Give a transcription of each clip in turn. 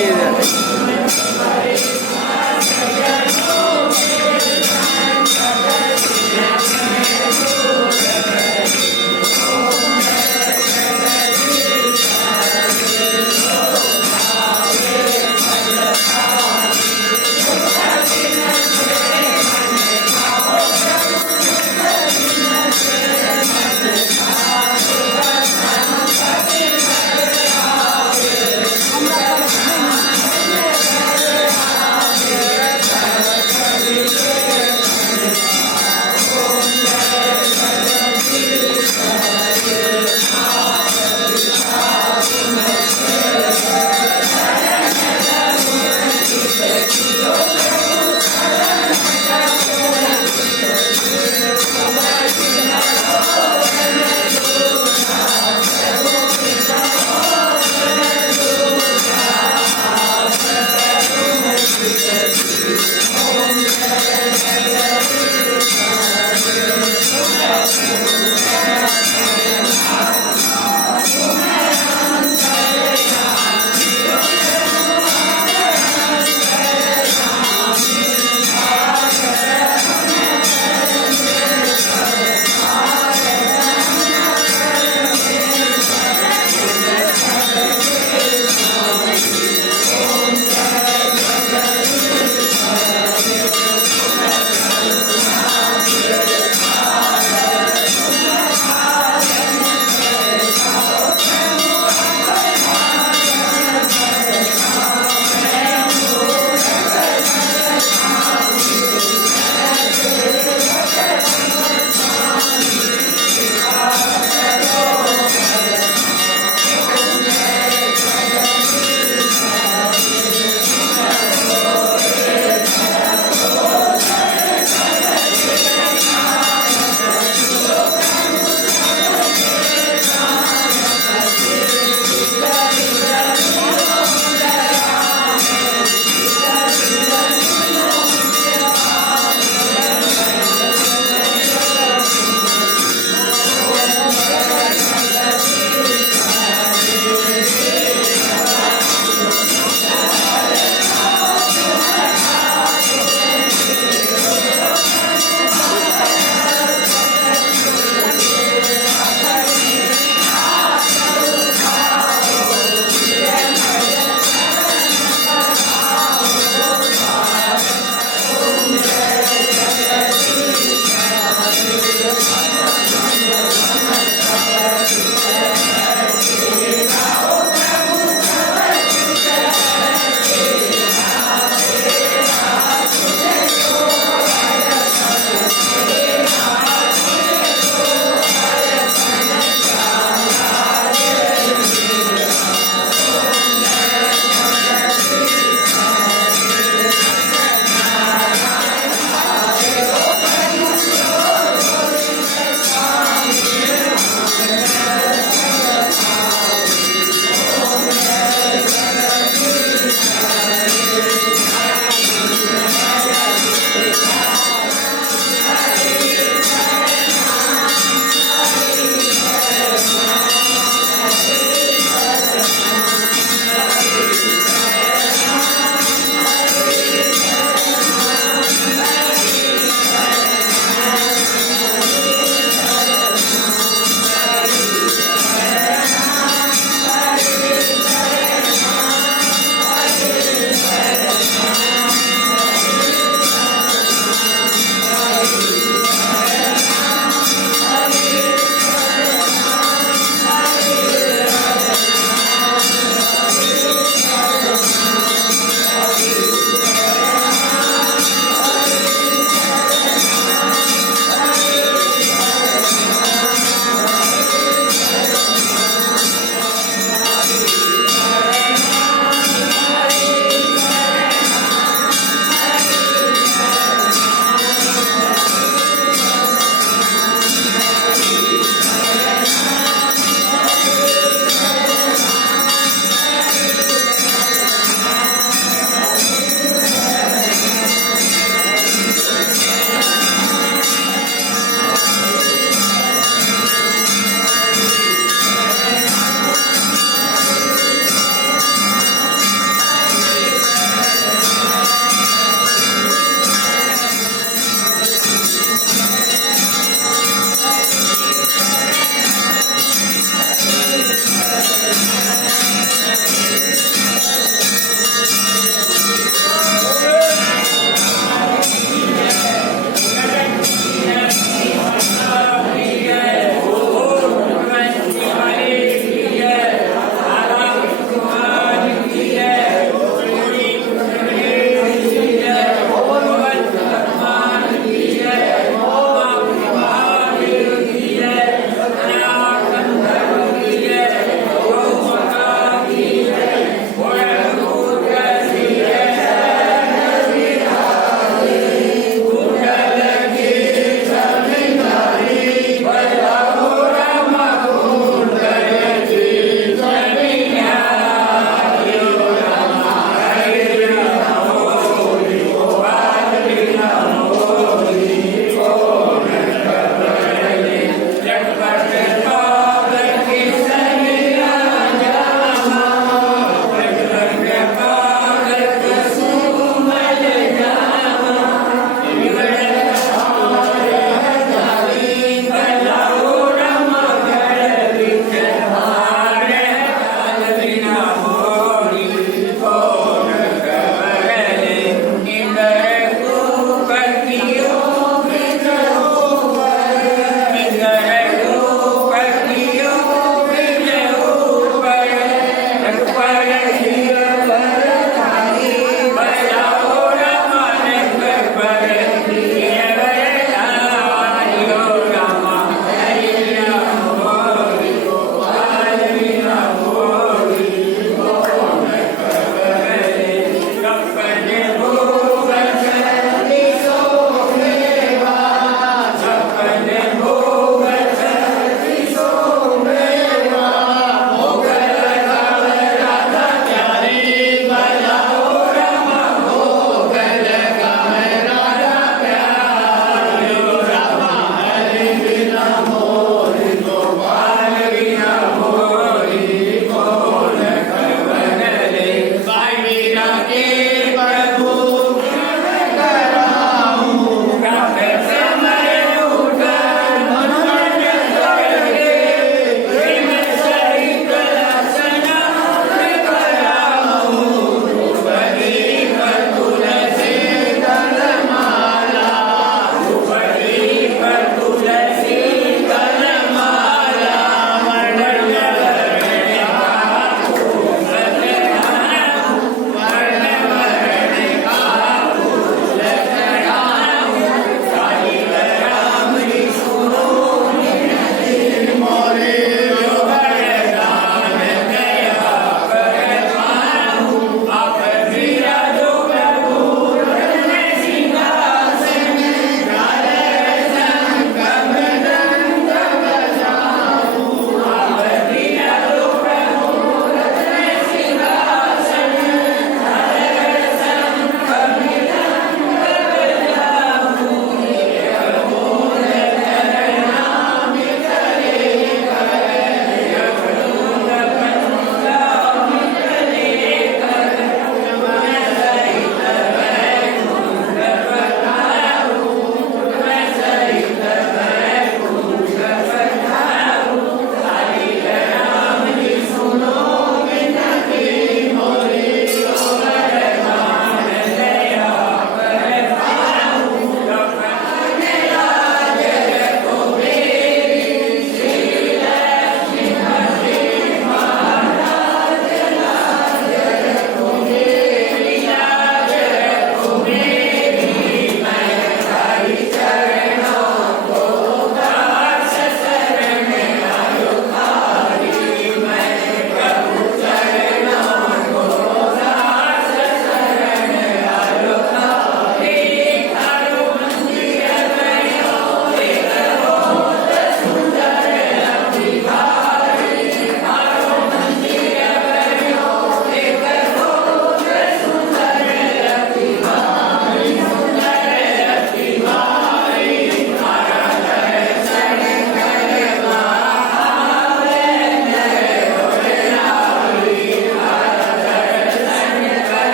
किए जाए।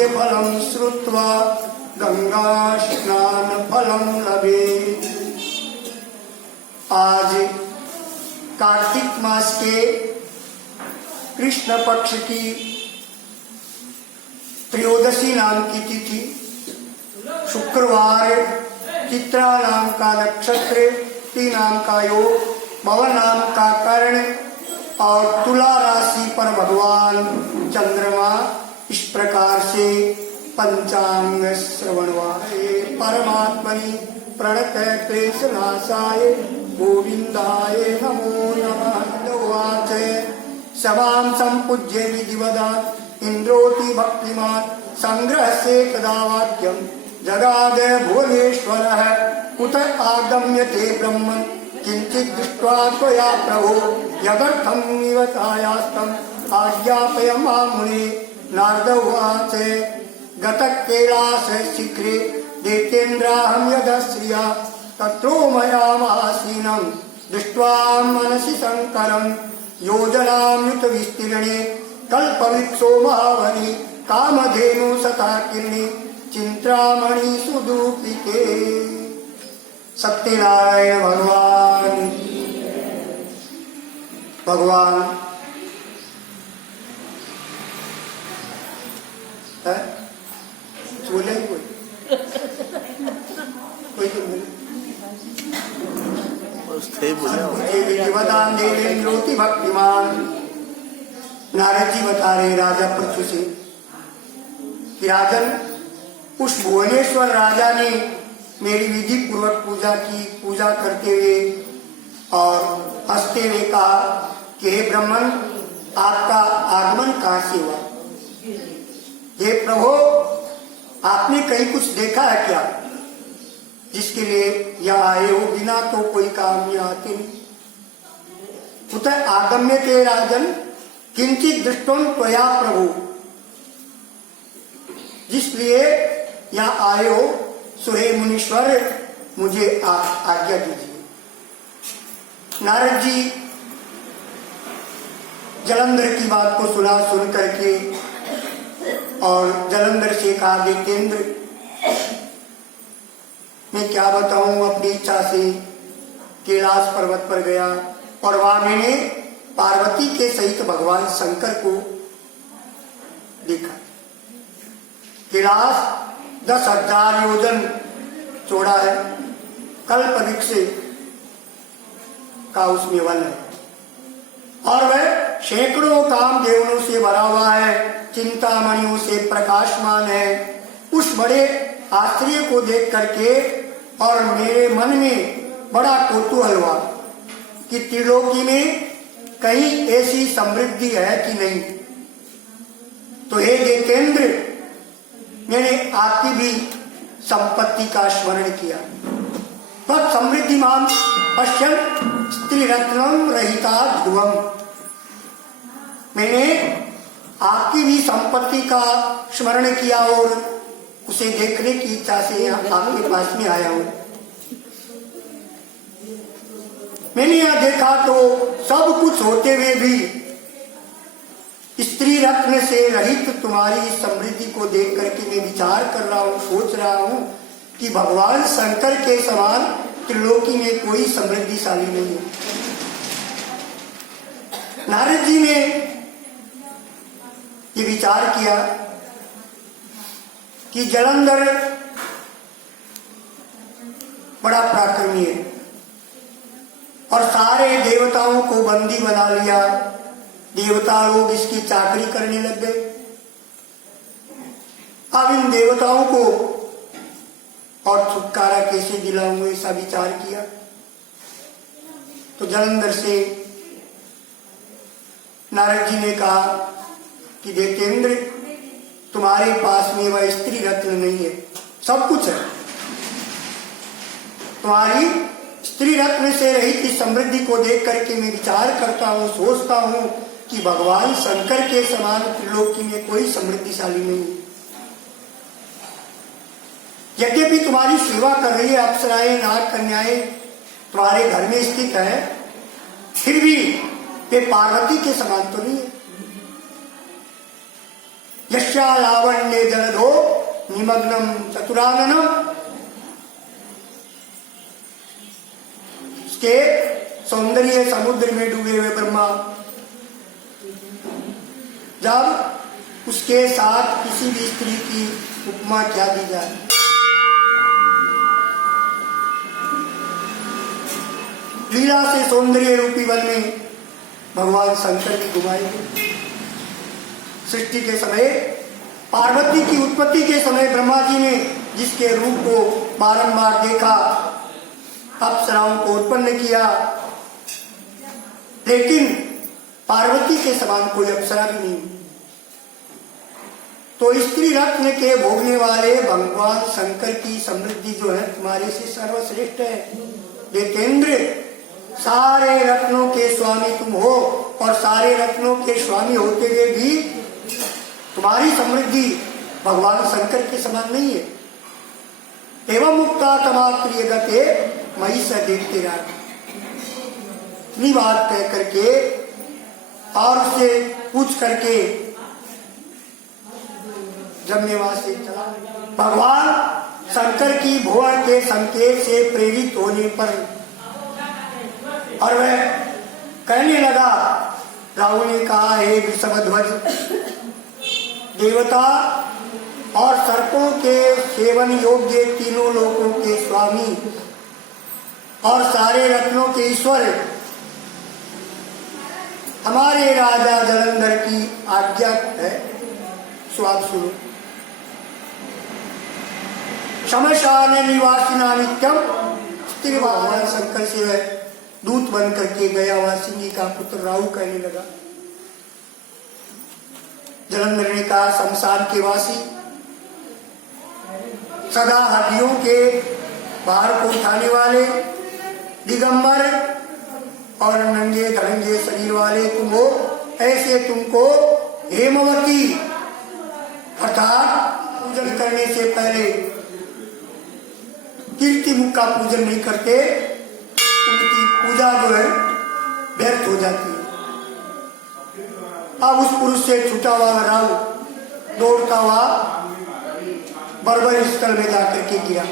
तस्य फलं श्रुत्वा गंगा स्नान फलं लभेत्। आज कार्तिक मास के कृष्ण पक्ष की त्रयोदशी नाम की तिथि, शुक्रवार, चित्रा नाम का नक्षत्र, ती नाम का योग, भव नाम का कर्ण और तुला राशि पर भगवान चंद्रमा इस प्रकार से पंचांग श्रवणवाय परमात्मनि प्रणत क्लेशनाशाय गोविंदाय नमो नमः। उवाच सवां संपूज्य विधिवदात् इंद्रोति भक्तिमान् संग्रहस्य तदा वाक्यं जगाद भुवनेश्वरः कुत आगम्यते ब्रह्मन् किंचित् दृष्ट्वा त्वया प्रभो यदर्थं निवतायास्तम् आज्ञापय मां मुने। नारद उवाच गतः कैलासशिखरे दैत्येन्द्राहं यदश्रिया तत्रो मया महासीनं दृष्ट्वा मनसि शङ्करं योजनायुत विस्तीर्णे कल्पवृक्षो महावनि कामधेनु सताकिर्णे चिंतामणि सुदूपिते। सत्यनारायण भगवान बोले कोई तो बोले देवेन्द्रोति भक्तिमान। नारद जी बता रहे राजा पृथु से कि राजन, उस भुवनेश्वर राजा ने मेरी विधि पूर्वक पूजा की। पूजा करते हुए और हंसते हुए कहा कि हे ब्राह्मण, आपका आगमन कहाँ से हुआ? हे प्रभु, आपने कहीं कुछ देखा है क्या जिसके लिए यहाँ आए हो? बिना तो कोई काम नहीं आते नहीं। उतर आगम्य के राजन किंचित दृष्टों त्वया प्रभु, जिसलिए यहाँ आए हो सुहे मुनीश्वर, मुझे आप आज्ञा दीजिए। नारद जी जलंधर की बात को सुन करके और जलंधर से कहा दैत्येंद्र, मैं क्या बताऊं, अपनी इच्छा से कैलाश पर्वत पर गया और वहां मैंने पार्वती के सहित भगवान शंकर को देखा। कैलाश 10,000 योजन चौड़ा है, कल्प वृक्ष का उसमें वन है और वह सैकड़ों काम देवनों से भरा हुआ है, चिंतामणियों से प्रकाशमान है। उस बड़े आश्चर्य को देख करके और मेरे मन में बड़ा कौतूहल हुआ कि त्रिलोकी में कहीं ऐसी समृद्धि है कि नहीं। तो हे दैत्येंद्र, मैंने आपकी भी संपत्ति का स्मरण किया। तत् समृद्धिमान पश्यन् स्त्री रत्नम रहिता ध्रुवम, मैंने आपकी भी संपत्ति का स्मरण किया और उसे देखने की इच्छा से आपके पास में आया हूं। मैंने यह देखा तो सब कुछ होते हुए भी स्त्री रत्न से रहित तुम्हारी समृद्धि को देख करके मैं विचार कर रहा हूं, सोच रहा हूं कि भगवान शंकर के समान त्रिलोकी में कोई समृद्धिशाली नहीं है। नारद जी ने ये विचार किया कि जलंधर बड़ा पराक्रमी है और सारे देवताओं को बंदी बना लिया। देवता लोग इसकी चाकरी करने लग गए। अब इन देवताओं को और छुटकारा कैसे दिलाऊंगा, ऐसा विचार किया। तो जलंधर से नारद जी ने कहा कि दैत्येंद्र, तुम्हारे पास में वह स्त्री रत्न नहीं है, सब कुछ है। तुम्हारी स्त्री रत्न से रहित इस समृद्धि को देख करके मैं विचार करता हूँ, सोचता हूँ कि भगवान शंकर के समान त्रिलोकी में कोई समृद्धिशाली नहीं है। यद्यपि तुम्हारी सेवा कर रही है, अप्सराएं, नाग कन्याएं तुम्हारे घर में स्थित है, फिर भी वे पार्वती के समान तो नहीं है। यस्या लावण्ये जलधो निमग्नम चतुराननम। उसके सौंदर्य समुद्र में डूबे हुए ब्रह्मा जब उसके साथ किसी भी स्त्री की उपमा क्या दी जाए। लीला से सौंदर्य रूपी वन में भगवान शंकर की घुमाई गई। सृष्टि के समय पार्वती की उत्पत्ति के समय ब्रह्मा जी ने जिसके रूप को बारंबार देखा, अप्सराओं को उत्पन्न किया, लेकिन पार्वती के समान कोई अप्सरा भी नहीं। तो स्त्री रत्न के भोगने वाले भगवान शंकर की समृद्धि जो है तुम्हारे से सर्वश्रेष्ठ है। देतेंद्र, सारे रत्नों के स्वामी तुम हो और सारे रत्नों के स्वामी होते हुए भी तुम्हारी समृद्धि भगवान शंकर के समान नहीं है। एवं मुक्ता तमाम प्रिय गते मई से देखते रहा। इतनी बात कह करके और उससे पूछ करके जब मैं वहां से चला, भगवान शंकर की भुवन के संकेत से प्रेरित होने पर और वह कहने लगा, राहु ने कहा, हे वृषभध्वज, देवता और सर्पों के सेवन योग्य तीनों लोकों के स्वामी और सारे रत्नों के ईश्वर हमारे राजा जलंधर की आज्ञा है। सो आप सुनो। शमशान निवासिना नित्यम, स्त्री भगवान शंकर से वह दूत बन करके गया। वासिनी का पुत्र राहु कहने लगा। जलंधर ने कहा, शमशान के वासी सदा हड्डियों के भार को उठाने वाले दिगंबर और नंगे धड़ंगे शरीर वाले तुम हो। ऐसे तुमको हेमवती अर्थात पूजन करने से पहले कीर्ति मुख का पूजन नहीं करते, उनकी पूजा जो है व्यर्थ हो जाती है। अब उस पुरुष से छूटा हुआ राहु दौड़ता हुआ बर्बर स्थल में जाकर के गिरा।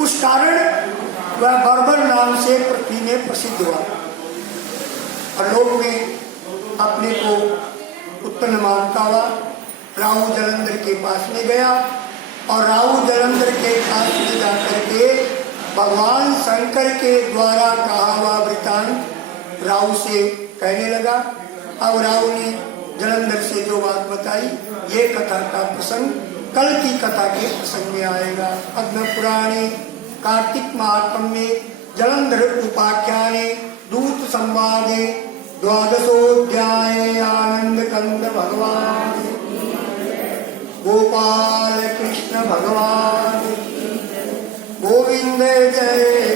उस कारण वह बर्बर नाम से पृथ्वी में प्रसिद्ध हुआ और लोग में अपने को उत्पन्न मानता हुआ राहु जलंधर के पास में गया और राहु जलंधर के पास में जाकर के भगवान शंकर के द्वारा कहा हुआ वृतांत राहु से कहने लगा। अब राहु ने जलंधर से जो बात बताई, ये कथा का प्रसंग कल की कथा के प्रसंग में आएगा। पद्म पुराणे कार्तिक महात्म्य में जलंधर उपाख्याने दूत संवादे द्वादशोऽध्याये आनंद कंद भगवान गोपाल कृष्ण भगवान गोविंद जय।